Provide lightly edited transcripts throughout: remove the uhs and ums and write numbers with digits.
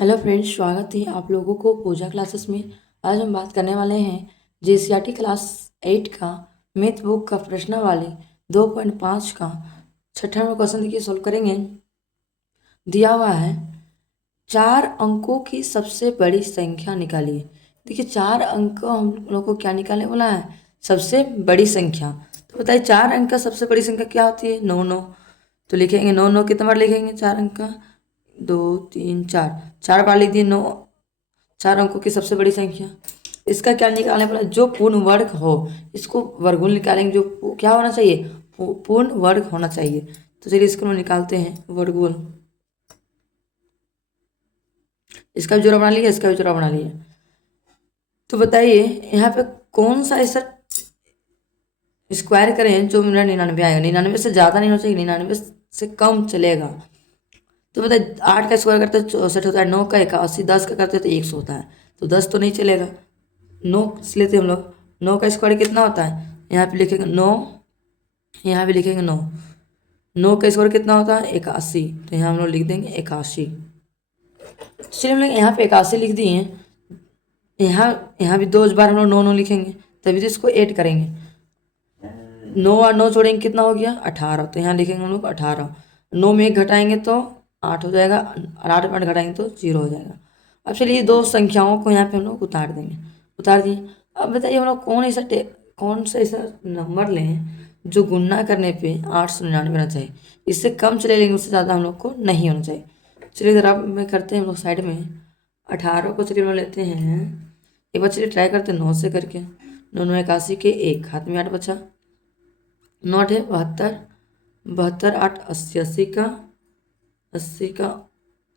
Hello friends, स्वागत है आप लोगों को पूजा क्लासेस में। आज हम बात करने वाले हैं जेसीईआरटी क्लास 8 का मैथ बुक का प्रश्नावली 2.5 का छठा नंबर क्वेश्चन। देखिए सॉल्व करेंगे। दिया हुआ है 4 अंकों की सबसे बड़ी संख्या निकालिए। देखिए 4 अंक हम लोग को क्या निकालने बोला है, सबसे बड़ी संख्या। तो बताइए 4 अंक का सबसे बड़ी संख्या क्या होती है, 9 9। तो लिखेंगे 9 9 कितना बार लिखेंगे, 4 अंक का 2 3 4, 4 बार लिख दिए 9। 4 अंकों की सबसे बड़ी संख्या, इसका क्या निकालने वाला, जो पूर्ण वर्ग हो इसको वर्गमूल निकालेंगे। जो क्या होना चाहिए, पूर्ण वर्ग होना चाहिए। तो चलिए इसको हम निकालते हैं वर्गमूल। इसका भी जोड़ा बना लिया, इसका भी जोड़ा बना लिया। तो बताइए यहाँ पे कौन सा ऐसा स्क्वायर करें जो मेरा 99 आएगा। 99 से ज़्यादा नहीं होना चाहिए, 99 से कम चलेगा। तो बताइए 8 का स्क्वायर करते हैं 64 होता है, 9 का 81, 10 का करते हैं तो 100 होता है। तो 10 तो नहीं चलेगा, 9 लेते हम लोग। 9 का स्क्वायर कितना होता है, यहाँ पे लिखेंगे 9, यहाँ भी लिखेंगे 9। 9 का स्क्वायर कितना होता है 81, तो यहाँ हम लोग लिख देंगे 81। चलिए हम लोग यहाँ पे 81 लिख दिए हैं। यहाँ यहाँ भी 2 बार हम लोग 9 9 लिखेंगे, तभी तो इसको ऐड करेंगे। 9 और 9 जोड़ेंगे कितना हो गया 18, तो यहाँ लिखेंगे हम लोग 18। 9 में 1 घटाएंगे तो 8 हो जाएगा, और 8 में 8 घटाएंगे तो 0 हो जाएगा। अब चलिए दो संख्याओं को यहाँ पे हम लोग उतार देंगे, उतार दिए। अब बताइए हम लोग कौन सा ऐसा नंबर लें जो गुणा करने पे 899 होना चाहिए। इससे कम चले, लेकिन उससे ज़्यादा हम लोग को नहीं होना चाहिए। चलिए ज़रा में करते हैं हम लोग साइड में। 18 को चलिए हम लोग लेते हैं, एक बार चलिए ट्राई करते हैं 9 से करके। 9 9 81 के 1 हाथ में 8 बचा, 9 8 72, 72 8 80, 80 का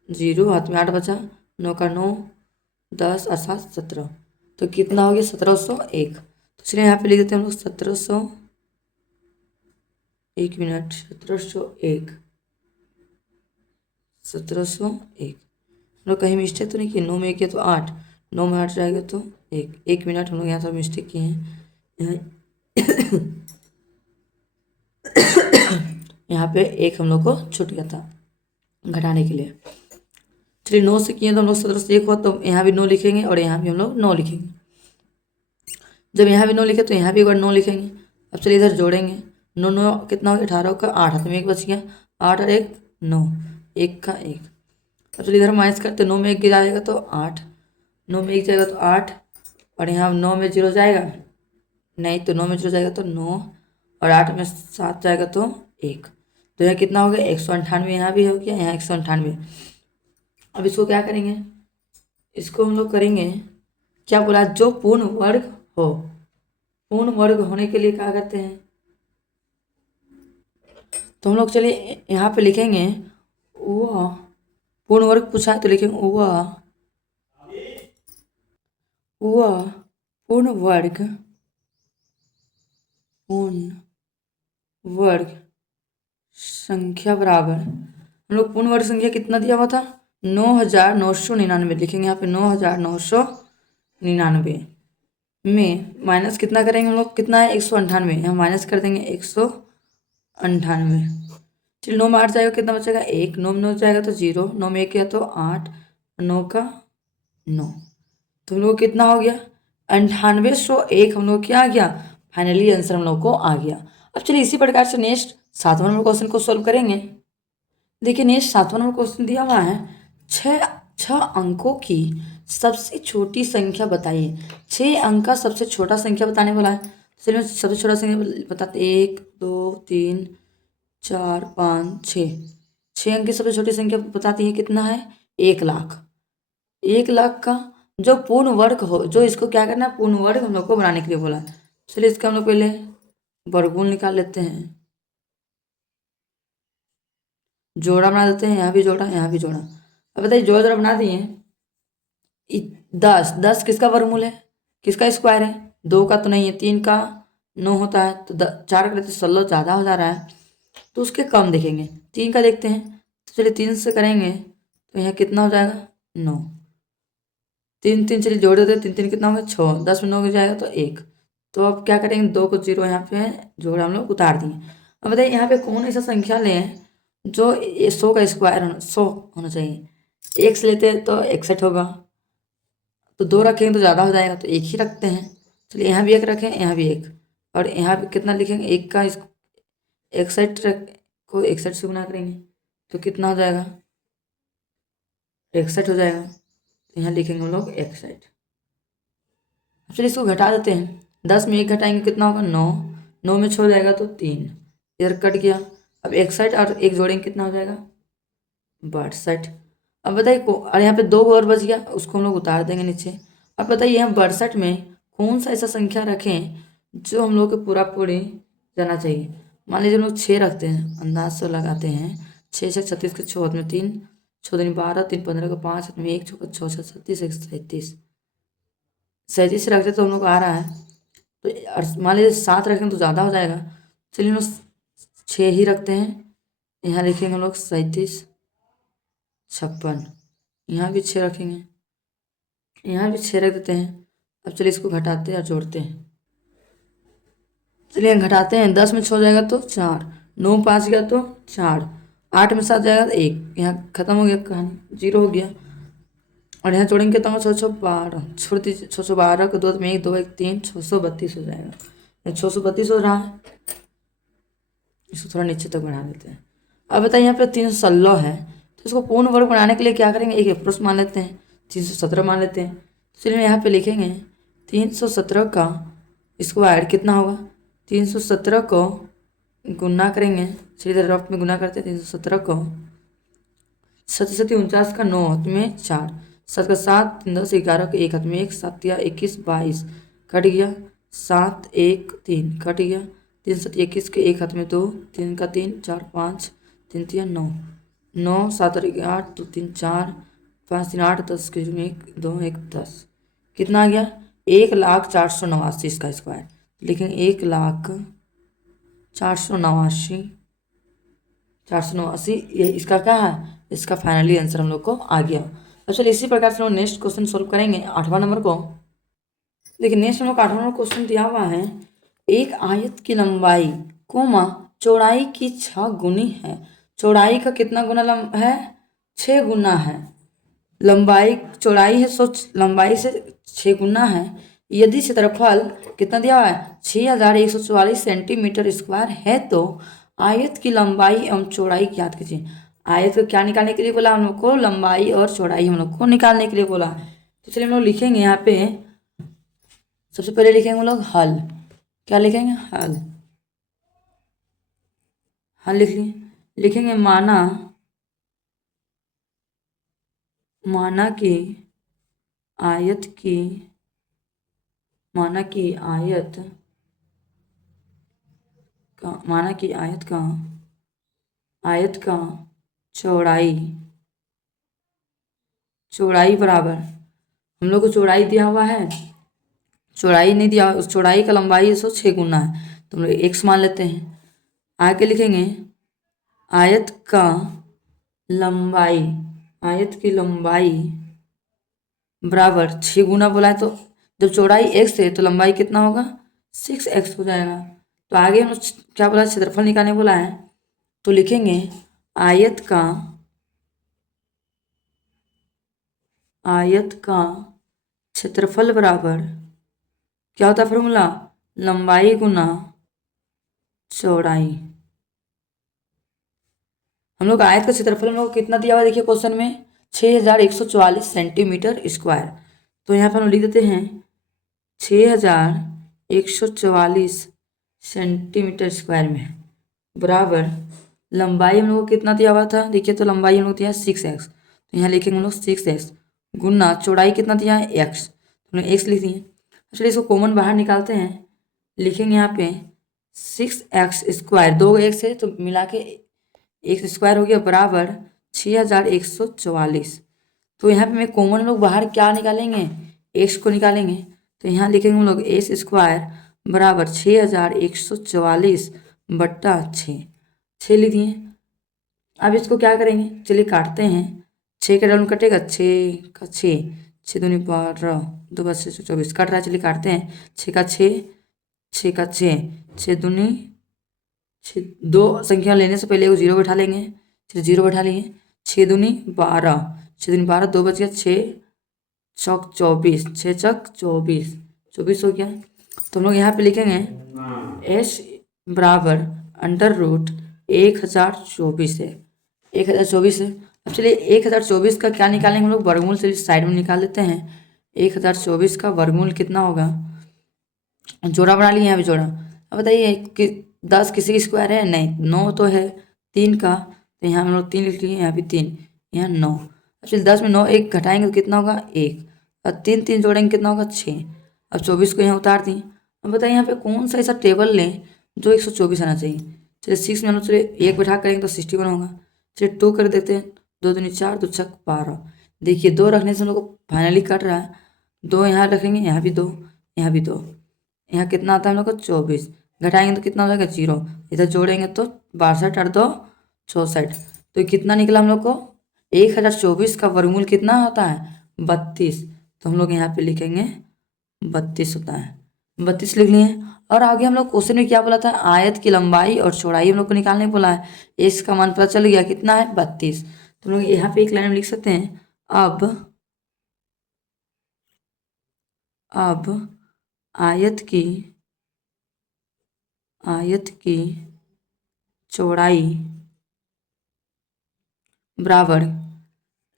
0 हाथ में 8 बचा, 9 का 9, 10 और 7 17। तो कितना हो गया 1701। तो चलिए यहाँ पे लिख देते हैं हम लोग 1700, 1 मिनट, 1701, 1701। हम लोग कहीं मिस्टेक तो नहीं किए, 9 में 1 किया तो 8, 9 में 8 जाएगा तो 1, 1 मिनट हम लोग यहाँ थोड़ा मिस्टेक किए हैं। यहाँ पे एक हम लोग को छूट गया था घटाने के लिए। चलिए 9 से किए तो हम लोग 1701 हुआ, तो यहाँ भी 9 लिखेंगे और यहाँ भी हम लोग 9 लिखेंगे। जब यहाँ भी 9 लिखे तो यहाँ भी एक बार 9 लिखेंगे। अब चलिए इधर जोड़ेंगे, 9 9 कितना हो गया 18 का 8 हाथ में 1 बच गया, 8 और 1 9, 1 का 1। अब चलिए इधर माइनस करते, 9 में 1 गिराएगा तो 8, 9 में 1 जाएगा तो 8, और यहाँ 9 में 0 जाएगा नहीं, तो 9 में 0 जाएगा तो 9, और 8 में 7 जाएगा तो 1। तो यहाँ कितना हो गया 198, यहाँ भी हो गया, यहाँ 198। अब इसको क्या करेंगे, इसको हम लोग करेंगे, क्या बोला, जो पूर्ण वर्ग हो। पूर्ण वर्ग होने के लिए क्या करते हैं, तो हम लोग चलिए यहाँ पे लिखेंगे वह पूर्ण वर्ग पूछा है तो लिखेंगे वह पूर्ण वर्ग, पूर्ण वर्ग संख्या बराबर, हम लोग पूर्ण वर्ग संख्या कितना दिया हुआ था 9999 लिखेंगे। यहाँ पे 9999 में माइनस कितना करेंगे हम लोग, कितना है 198, यहाँ माइनस कर देंगे 198। चलिए 9 में 8 जाएगा कितना बचेगा 1, 9 में 9 जाएगा तो 0, 9 में 1 किया तो 8, 9 का 9। तो हम लोग कितना हो गया 9801। हम लोग क्या आ गया, फाइनली आंसर हम लोग को आ गया। अब चलिए इसी प्रकार से नेक्स्ट 7वां नंबर क्वेश्चन को सॉल्व करेंगे। देखिए नेक्स्ट 7वां नंबर क्वेश्चन दिया हुआ है, छः अंकों की सबसे छोटी संख्या बताइए। 6 अंक का सबसे छोटा संख्या बताने वाला है। चलिए सबसे छोटा संख्या बताते, 1 2 3 4 5 6। 6 अंक की सबसे छोटी संख्या बताती है, कितना है 1 लाख। 1 लाख का जो पूर्ण वर्ग हो, जो इसको क्या करना है पूर्ण वर्ग हम लोग को बनाने के लिए बोला है। चलिए इसका हम लोग पहले वर्गमूल निकाल लेते हैं, जोड़ा बना देते हैं, यहाँ भी जोड़ा यहाँ भी जोड़ा। अब बताइए जोड़ा जोड़ा बना दिए। 10 10 किसका वर्गमूल है, किसका स्क्वायर है, 2 का तो नहीं है, 3 का 9 होता है, तो 4 का लेते 16 ज़्यादा हो जा रहा है, तो उसके कम देखेंगे। 3 का देखते हैं, तो चलिए 3 से करेंगे तो यहाँ कितना हो जाएगा 9, 3 3 चलिए जोड़ देते, 3 3 कितना हो गया 6, 10 में 9 हो जाएगा तो 1। तो अब क्या करेंगे 2 को 0 यहाँ पे जोड़ हम लोग उतार दिए। अब बताइए यहाँ पे कौन ऐसा संख्या लें जो 100 का स्क्वायर 100 होना चाहिए। एक से लेते हैं तो 61 होगा, तो 2 रखेंगे तो ज़्यादा हो जाएगा, तो 1 ही रखते हैं। चलिए यहाँ भी 1 रखें, यहाँ भी 1, और यहाँ भी कितना लिखेंगे, 1 का 61 को 61 से गुना करेंगे तो कितना हो जाएगा, 61 हो जाएगा। तो यहाँ लिखेंगे हम लोग 61। चलिए इसको घटा देते हैं, 10 में 1 घटाएंगे कितना होगा, 9, 9 में 6 हो जाएगा तो 3, इधर कट गया। अब 61 और 1 जोड़ेंगे कितना हो जाएगा, 62। अब बताइए और यहाँ पे 2 और बच गया, उसको हम लोग उतार देंगे नीचे। अब बताइए हम 62 में कौन सा ऐसा संख्या रखें जो हम लोग को पूरा पूरी जाना चाहिए। मान लीजिए हम लोग 6 रखते हैं, अंदाज से लगाते हैं, 6 6 36 के 6 में 3, 6 दिन 12, 3 15 का 5 में 1 6 6 6 37 1 37, 37 रखते तो हम लोग को आ रहा है। तो मान लीजिए 7 रखें तो ज़्यादा हो जाएगा, चलिए हम लोग 6 ही रखते हैं। यहाँ लिखेंगे हम लोग 37 56, यहाँ भी 6 रखेंगे, यहाँ भी 6 रख देते हैं। अब चलिए इसको घटाते हैं और जोड़ते हैं। चलिए घटाते हैं, 10 में 6 जाएगा तो 4, 9 में 5 गया तो 4, 8 में 7 जाएगा तो 1, यहाँ खत्म हो गया कहानी, 0 हो गया। और यहाँ जोड़ेंगे कितना होगा, 612, छोड़ दीजिए, 612 को 2 में 1 2 1 3, 632 हो जाएगा, 632 हो रहा है। इसको थोड़ा नीचे तक बढ़ा देते हैं। अब बताइए यहाँ पे 316 है, तो इसको पूर्ण वर्ग बनाने के लिए क्या करेंगे, एक एप्रोच मान लेते हैं, 317 मान लेते हैं। चलिए यहाँ पे लिखेंगे 317 का स्क्वायर कितना होगा, 317 को गुना करेंगे, चलिए रफ में गुना करते हैं। 317 को 7 7 49 का 9 हाथ में 4, 7 का 7 3 10 11 का 1 हाथ में 1, 7 या 21 22 कट गया, 7 1 3 कट गया, 3 7 21 के 1 हाथ में 2, 3 का 3 4 5 3 3 9, 9 7 और 8 2 3 4 5 3 8 10 के 1 2 1 10, कितना आ गया, 1,04,89 इसका स्क्वायर। लेकिन 1,04,89 489 ये इसका क्या है, इसका फाइनली आंसर हम लोग को आ गया। अब चलिए इसी प्रकार से हम लोग नेक्स्ट क्वेश्चन सोल्व करेंगे 8वां नंबर को। देखिए नेक्स्ट हम लोग 8वां नंबर क्वेश्चन दिया हुआ है, एक आयत की लंबाई कोमा चौड़ाई की 6 गुनी है। चौड़ाई का कितना गुना है, 6 गुना है। लंबाई चौड़ाई है, सोच लंबाई से 6 गुना है। यदि क्षेत्रफल कितना दिया हुआ है, 6144 सेंटीमीटर स्क्वायर है, तो आयत की लंबाई एवं चौड़ाई ज्ञात कीजिए। आयत को क्या निकालने के लिए बोला हम लोग को, लंबाई और चौड़ाई हम लोग को निकालने के लिए बोला। तो चलिए हम लोग लिखेंगे यहाँ पे, सबसे पहले लिखेंगे हम लोग हल। क्या लिखेंगे, हल। हल लिख लिए, लिखेंगे माना कि आयत की माना कि आयत का चौड़ाई बराबर, हम लोग को चौड़ाई दिया हुआ है, चौड़ाई नहीं दिया, उस चौड़ाई का लंबाई 6 गुना है, तो हम लोग x मान लेते हैं। आगे लिखेंगे आयत की लंबाई बराबर 6 गुना बोला है, तो जब चौड़ाई x है तो लंबाई कितना होगा, 6x हो जाएगा। तो आगे हम क्या बोला, क्षेत्रफल निकालने बोला है, तो लिखेंगे आयत का क्षेत्रफल बराबर क्या होता है फॉर्मूला, लंबाई गुना चौड़ाई। हम लोग आयत का क्षेत्रफल हम लोग कितना दिया हुआ देखिए क्वेश्चन में, 6144 सेंटीमीटर स्क्वायर। तो यहाँ पर हम लिख देते हैं 6144 सेंटीमीटर स्क्वायर में बराबर लंबाई हम लोग को कितना दिया हुआ था, देखिए तो लंबाई हम लोग दिया है 6x, तो यहाँ लिखेंगे हम लोग 6x गुना चौड़ाई कितना दिया है x, तो हमने x लिख दिए। चलिए इसको कॉमन बाहर निकालते हैं, लिखेंगे यहाँ पे 6x स्क्वायर, 2 x है तो मिला के x स्क्वायर हो गया बराबर 6144। तो यहाँ पे मैं कॉमन लोग बाहर क्या निकालेंगे, x को निकालेंगे, तो यहाँ लिखेंगे हम लोग s स्क्वायर बराबर 6144 बट्टा 6 लिख दिए। अब इसको क्या करेंगे, चलिए काटते हैं, 6 का डाउन कटेगा, 6 का 6 दूनी 12 2 5 6 24 कट रहा है, चलिए काटते हैं, 6 का 6 का 6 दूनी 2 संख्या लेने से पहले वो 0 बैठा लेंगे, चलिए 0 बैठा लिए, 6 दूनी 12 6 दूनी 12, 2 बच गया, 6 चौक 24, 6 चौक 24, 24 हो गया। तो हम लोग यहाँ पे लिखेंगे एस बराबर अंडर रूट 1024 है, 1024 है। अब चलिए 1024 का क्या निकालेंगे हम लोग, वर्गमूल से साइड में निकाल लेते हैं। 1024 का वर्गमूल कितना होगा, जोड़ा बना लिए यहाँ पे जोड़ा। अब बताइए कि 10 किसी की स्क्वायर है, नहीं, 9 तो है 3 का, तो यहाँ हम लोग 3 लिख लिए, यहाँ भी 3, यहाँ 9। अब चलिए 10 में 9 एक घटाएंगे तो कितना होगा 1, और 3 3 जोड़ेंगे कितना होगा 6। अब 24 को यहाँ उतार दिए। अब बताइए यहाँ पे कौन सा ऐसा टेबल लें जो 124 आना चाहिए। चलिए 6 में हम लोग चलिए 1 बैठा करेंगे तो 61 होगा। चलिए 2 कर देते हैं, 2 दूनी 4, 2 छक 12। देखिए 2 रखने से हम लोग को फाइनली कट रहा है। 2 यहाँ रखेंगे, यहाँ भी 2, यहाँ भी 2, यहाँ कितना आता है हम लोग को 24। घटाएंगे तो कितना हो जाएगा 0, इधर जोड़ेंगे तो 62 और 2 64। तो कितना निकला हम लोग को, 1024 का वर्गमूल कितना होता है 32। तो हम लोग यहाँ पे लिखेंगे 32 होता है, 32 लिख लिए। और आगे हम लोग क्वेश्चन में क्या बोला था, आयत की लंबाई और चौड़ाई हम लोग को निकालने बोला है। इसका मान पता चल गया कितना है 32। तो हम लोग यहाँ पे एक लाइन में लिख सकते हैं, अब आयत की चौड़ाई बराबर,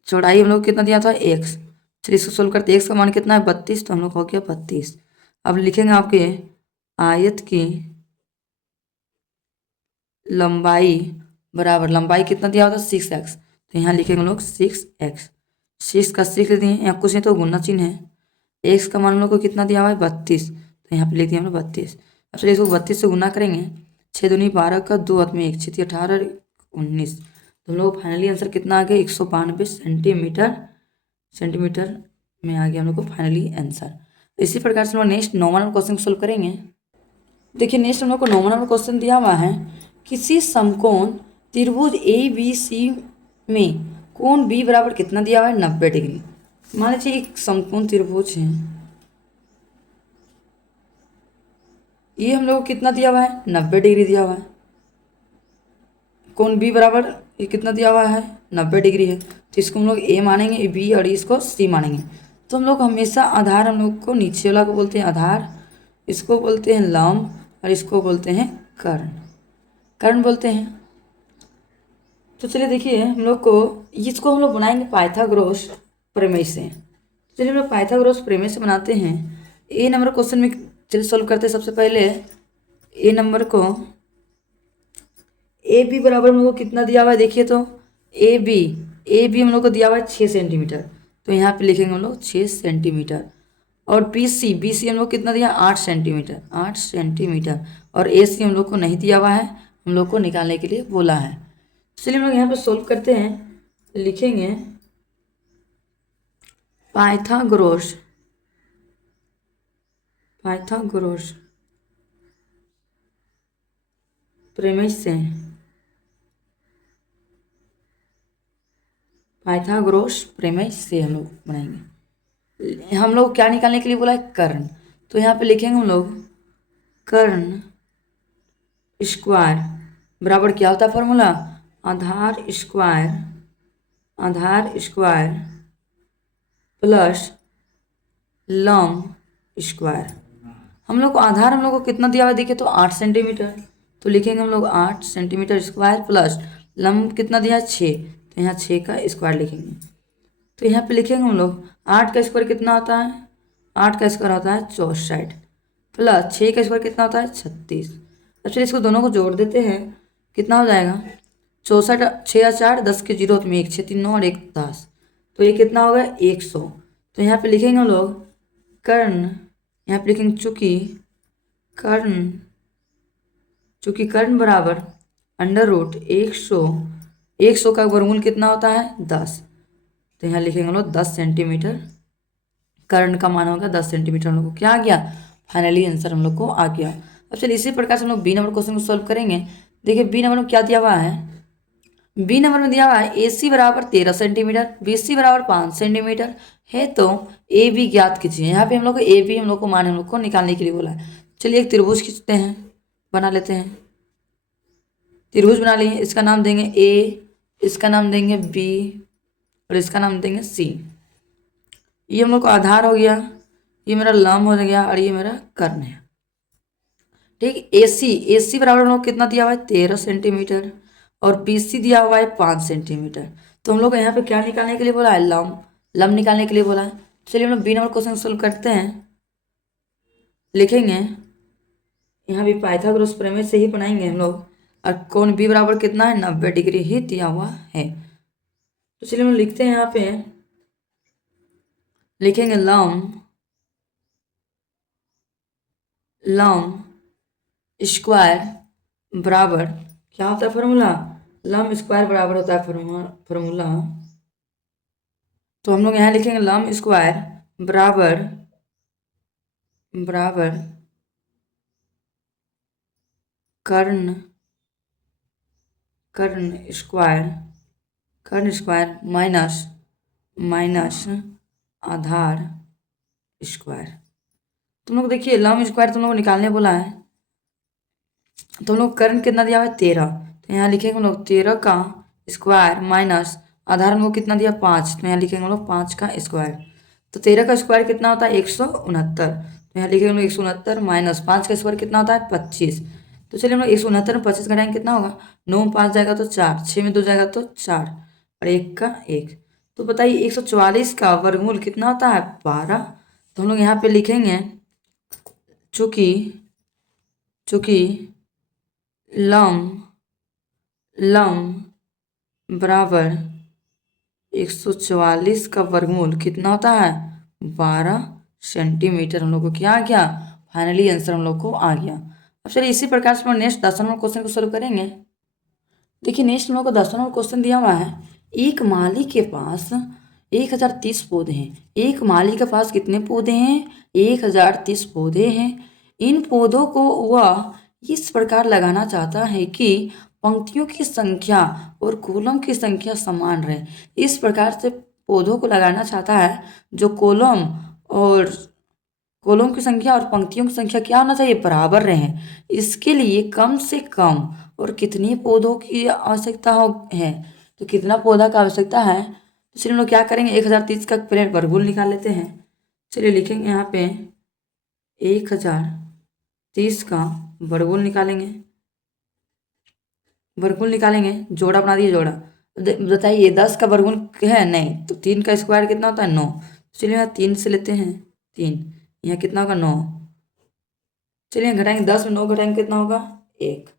चौड़ाई हम लोग कितना दिया था x। चलिए इसको सोल्व करते, x का मान कितना है 32, तो हम लोग हो गया 32। अब लिखेंगे आपके आयत की लंबाई बराबर, लंबाई कितना दिया होता है 6x, तो यहाँ लिखेंगे हम लोग 6x। 6 का 6 लिख दिए, यहाँ कुछ नहीं तो गुना चिन्ह है। x का मान हम लोग को कितना दिया हुआ है 32, तो यहाँ पे लिख दिया हम लोग 32। अब चलिए इसको 32 से गुना करेंगे, 6 दूनी 12 का 2 हाथ में 1, 6 18 19। तो हम लोग फाइनली आंसर कितना आ गया 192 सेंटीमीटर में आ गया हम लोग को फाइनली आंसर। इसी प्रकार से हम लोग नेक्स्ट 9वां नंबर क्वेश्चन सोल्व करेंगे। देखिए नेक्स्ट हम लोग को 9वां नंबर क्वेश्चन दिया हुआ है, किसी समकोण त्रिभुज ABC में कोण B बराबर कितना दिया हुआ है 90 डिग्री। मान लीजिए एक समकोण त्रिभुज है, ये हम लोग को कितना दिया हुआ है 90 डिग्री दिया हुआ है। कोण B बराबर ये कितना दिया हुआ है 90 डिग्री है, तो इसको हम लोग A मानेंगे B और इसको C मानेंगे। तो हम लोग हमेशा आधार हम लोग को नीचे वाला को बोलते हैं आधार, इसको बोलते हैं लंब, और इसको बोलते हैं कर्ण बोलते हैं। तो चलिए देखिए हम लोग को इसको हम लोग बनाएंगे पाइथागोरस प्रमेय से। चलिए हम लोग पाइथागोरस प्रमेय से बनाते हैं। ए नंबर क्वेश्चन में चलिए सोल्व करते हैं। सबसे पहले ए नंबर को ए बी बराबर हम लोग को कितना दिया हुआ है, देखिए तो ए बी हम लोग को दिया हुआ है 6 सेंटीमीटर, तो यहाँ पे लिखेंगे हम लोग 6 सेंटीमीटर। और बी सी हम लोग कितना दिया 8 सेंटीमीटर। और ए सी हम लोग को नहीं दिया हुआ है, हम लोग को निकालने के लिए बोला है। चलिए हम लोग यहाँ पे सोल्व करते हैं, लिखेंगे पाइथागोरस प्रमेय से, पाइथागोरस प्रमेय से हम लोग बनाएंगे। हम लोग क्या निकालने के लिए बोला है कर्ण, तो यहाँ पे लिखेंगे हम लोग कर्ण स्क्वायर बराबर क्या होता है फॉर्मूला, आधार स्क्वायर प्लस लंब स्क्वायर। हम लोग को आधार हम लोग को कितना दिया हुआ देखिए तो 8 सेंटीमीटर, तो लिखेंगे हम लोग 8 सेंटीमीटर स्क्वायर प्लस लंब कितना दिया 6, तो यहाँ 6 का स्क्वायर लिखेंगे। तो यहाँ पे लिखेंगे हम लोग 8 का स्क्वायर कितना होता है, 8 का स्क्वायर होता है 64 प्लस 6 का स्क्वायर कितना होता है 36। अब चलिए इसको दोनों को जोड़ देते हैं, कितना हो जाएगा 64, 6 या 4 10 के 0 में 1, 6 3 9 और 1 10, तो ये कितना होगा 100। तो यहाँ पे लिखेंगे हम लोग कर्ण, यहाँ पे लिखेंगे चूँकि कर्ण बराबर अंडर रूट 100 का वर्गमूल कितना होता है 10, तो यहाँ लिखेंगे हम लोग 10 सेंटीमीटर। कर्ण का मान होगा 10 सेंटीमीटर। हम लोग को क्या आ गया फाइनली आंसर हम लोग को आ गया। अब चलिए इसी प्रकार से हम लोग बी नंबर क्वेश्चन को सॉल्व करेंगे। देखिए बी नंबर में क्या दिया हुआ है, बी नंबर में दिया हुआ है ए सी बराबर 13 सेंटीमीटर, बी सी बराबर 5 सेंटीमीटर है, तो ए बी ज्ञात कीजिए। यहाँ पे हम लोग को ए बी हम लोग को मान हम लोग को निकालने के लिए बोला है। चलिए एक त्रिभुज खींचते हैं, बना लेते हैं। त्रिभुज बना लिए, इसका नाम देंगे ए, इसका नाम देंगे बी और इसका नाम देंगे सी। ये हम लोग को आधार हो गया, ये मेरा लंब हो गया और ये मेरा कर्ण है। ठीक, एसी बराबर हम लोग कितना दिया हुआ है 13 सेंटीमीटर और बीसी दिया हुआ है 5 सेंटीमीटर। तो हम लोग को यहाँ पे क्या निकालने के लिए बोला है, लंब। लंब निकालने के लिए बोला है। चलिए हम लोग बी नंबर क्वेश्चन सोल्व करते हैं। लिखेंगे यहाँ भी पाइथागोरस प्रमेय से ही बनाएंगे हम लोग। और कोण बी बराबर कितना है 90 डिग्री ही दिया हुआ है। तो चलिए हम लिखते हैं यहाँ पे, लिखेंगे लंब स्क्वायर बराबर क्या होता है फॉर्मूला, लंब स्क्वायर बराबर होता है फॉर्मूला। तो हम लोग यहाँ लिखेंगे लंब स्क्वायर बराबर कर्ण स्क्वायर माइनस आधार स्क्वायर। तुम लोग देखिए लंब स्क्वायर तुम लोग को निकालने बोला है, तो हम लोग कर्ण कितना दिया हुआ है 13। तो यहाँ लिखेंगे हम लोग 13 का स्क्वायर माइनस आधार हम लोग कितना दिया 5, तो यहाँ लिखेंगे हम लोग 5 का स्क्वायर। तो 13 का स्क्वायर कितना होता है 169। तो यहाँ लिखेंगे हम लोग 169 माइनस 5 का स्क्वायर कितना होता है 25। तो चलिए हम लोग 169 में 25 घटाएंगे कितना होगा, 9 में 5 जाएगा तो 4, 6 में 2 जाएगा तो 4 और 1 का 1। तो बताइए 144 का वर्गमूल कितना होता है 12। तो हम लोग यहाँ पे लिखेंगे चूँकि लंब बराबर 144 का वर्गमूल कितना होता है 12 सेंटीमीटर। हम लोग को क्या आ गया, फाइनली आंसर हम लोग को आ गया। अब चलिए इसी प्रकार से हम लोग नेक्स्ट 10 नंबर क्वेश्चन को सोल्व करेंगे। देखिए नेक्स्ट हम लोग को 10 नंबर क्वेश्चन दिया हुआ है, एक माली के पास 1030 पौधे हैं। एक माली के पास कितने पौधे हैं 1030 पौधे हैं। इन पौधों को वह इस प्रकार लगाना चाहता है कि पंक्तियों की संख्या और कॉलम की संख्या समान रहे। इस प्रकार से पौधों को लगाना चाहता है जो कॉलम की संख्या और पंक्तियों की संख्या क्या होना चाहिए बराबर रहे। इसके लिए कम से कम और कितनी पौधों की आवश्यकता है, तो कितना पौधा का आवश्यकता है। तो चलिए हम लोग क्या करेंगे 1030 का पहले वर्गमूल निकाल लेते हैं। चलिए लिखेंगे यहाँ पे 1030 का वर्गमूल निकालेंगे, जोड़ा बना दिए जोड़ा। बताइए 10 का वर्गमूल है नहीं, तो 3 का स्क्वायर कितना होता है 9। चलिए यहाँ 3 से लेते हैं 3, यहाँ कितना होगा 9। चलिए घटाएंगे 10 में 9 घटाएंगे कितना होगा 1,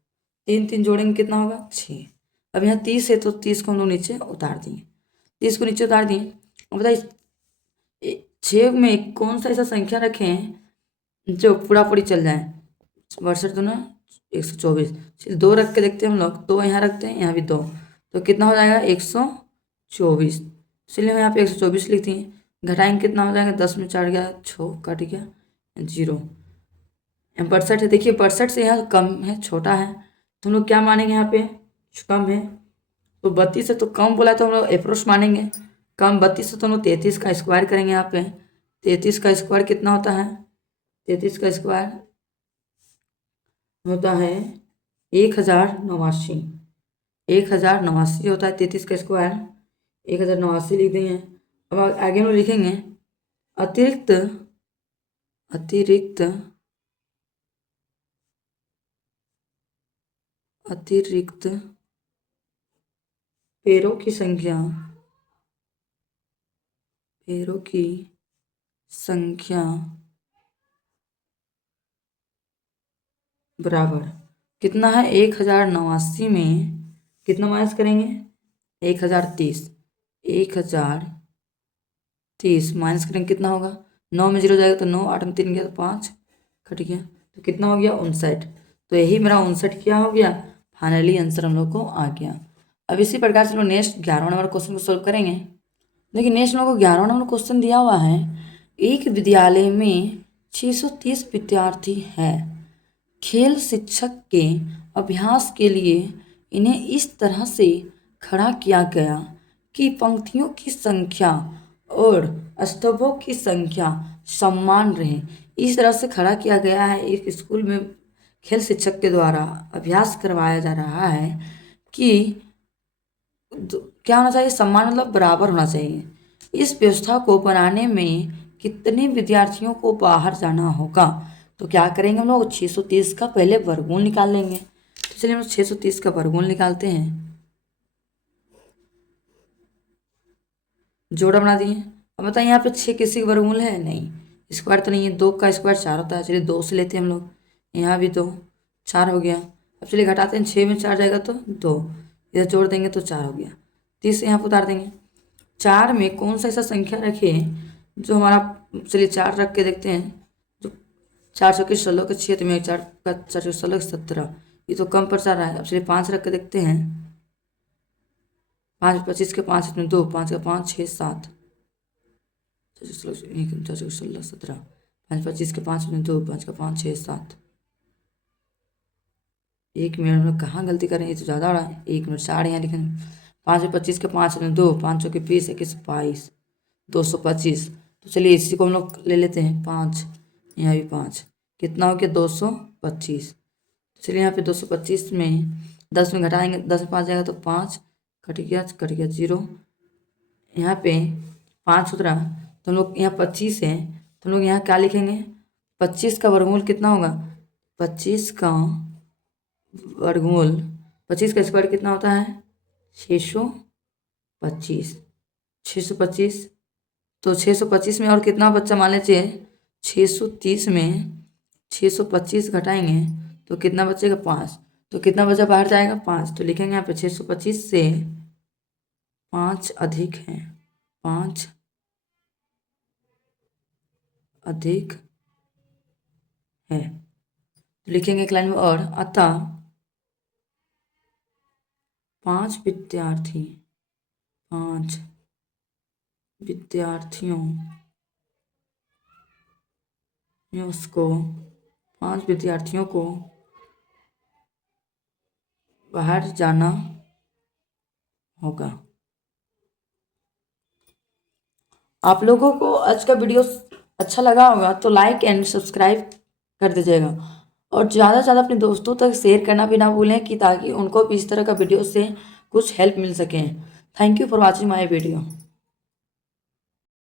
3 3 जोड़ेंगे कितना होगा 6। अब यहाँ 30 है तो 30 को हम लोग नीचे उतार दिए, 30 को नीचे उतार दिए। अब बताइए 6 में कौन सा ऐसा संख्या रखें जो पूरा पूरी चल जाए, 62 दूना 124। चलिए 2 रख के देखते हैं हम लोग, 2 यहाँ रखते हैं यहाँ भी 2, तो कितना हो जाएगा 124। चलिए हम यहाँ पे 124 लिखते हैं, घटाएंगे कितना हो जाएगा 10 में 4 गया 6 कट गया 0। 62 है, देखिए 62 से यहाँ कम है छोटा है, तो हम लोग क्या मानेंगे यहाँ पे कम है। तो 32 है तो कम बोला तो हम लोग अप्रोच मानेंगे, कम 32 है तो हम लोग 33 का स्क्वायर करेंगे। यहाँ पे 33 का स्क्वायर कितना होता है, 33 का स्क्वायर होता है 1089। 1089 होता है 33 का स्क्वायर, 1089 लिख देंगे। अब आगे हम लोग लिखेंगे अतिरिक्त पेड़ों की संख्या बराबर कितना है 1089 में कितना माइनस करेंगे 1030 माइनस करेंगे कितना होगा 9 में 0 जाएगा तो 9, 8 में 3 गया तो 5 कट गया, तो कितना हो गया 59। तो यही मेरा 59 क्या हो गया फाइनली आंसर हम लोग को आ गया। अब इसी प्रकार से हम लोग नेक्स्ट 11वां नंबर क्वेश्चन को सोल्व करेंगे। देखिए नेक्स्ट हम लोग को 11वां नंबर क्वेश्चन दिया हुआ है, एक विद्यालय में 630 विद्यार्थी हैं। खेल शिक्षक के अभ्यास के लिए इन्हें इस तरह से खड़ा किया गया कि पंक्तियों की संख्या और स्तंभों की संख्या समान रहे। इस तरह से खड़ा किया गया है, एक स्कूल में खेल शिक्षक के द्वारा अभ्यास करवाया जा रहा है कि क्या होना चाहिए, सम्मान मतलब बराबर होना चाहिए। इस व्यवस्था को बनाने में कितने विद्यार्थियों को बाहर जाना होगा? तो क्या करेंगे हम लोग, 630 का पहले वर्गमूल निकाल लेंगे। तो चलिए हम 630 का वर्गमूल निकालते हैं। जोड़ा बना दिए। अब बताइए यहाँ पे 6 किसी का वर्गमूल है? नहीं। स्क्वायर तो नहीं है, 2 का स्क्वायर 4 होता है। चलिए 2 से लेते हैं हम लोग। यहाँ भी 2, 4 हो गया। अब चलिए घटाते हैं, 6 में 4 जाएगा तो 2, इधर जोड़ देंगे तो 4 हो गया। 30 यहाँ पर उतार देंगे। 4 में कौन सा ऐसा संख्या रखे जो हमारा, चलिए 4 रख के देखते हैं। जो 4 चौके 16 के 6 में 4 का 4 चौके 16 17, ये तो कम पर जा रहा है। अब चलिए 5 रख के देखते हैं। 5 25 के 5 में 2, 5 का 5 6 7, 16 17, 5 25 के 5 में 2, 5 का 5 6 7। 1 मिनट में कहाँ गलती करें, ये तो ज़्यादा हो रहा है। 1 मिनट 4 यहाँ लिखेंगे। 5 25 के 5 में 2, 5 के 20 21 22, 225। तो चलिए इसी को हम लोग ले लेते हैं 5, यहाँ भी 5, कितना हो गया 225। तो चलिए यहाँ पे 225 में 10 में घटाएंगे, 10 में 5 जाएगा तो 5, कट गया 0। यहाँ पे 5 उतरा तो हम लोग यहाँ 25 है, तो हम लोग यहाँ क्या लिखेंगे, 25 का वर्गमूल कितना होगा, 25 का वर्गमूल, 25 का स्क्वायर कितना होता है 625। 625, तो 625 में और कितना बच्चा मान लीजिए, 630 में 625 घटाएंगे तो कितना बचेगा 5। तो कितना बचा बाहर जाएगा 5। तो लिखेंगे यहाँ पे 625 से 5 अधिक है, 5 अधिक है। तो लिखेंगे एक लाइन में, और अतः 5 विद्यार्थियों उसको 5 विद्यार्थियों को बाहर जाना होगा। आप लोगों को आज का वीडियो अच्छा लगा होगा तो लाइक एंड सब्सक्राइब कर दीजिएगा, और ज़्यादा से ज़्यादा अपने दोस्तों तक शेयर करना भी ना भूलें, कि ताकि उनको भी इस तरह का वीडियो से कुछ हेल्प मिल सके। Thank you for watching my video.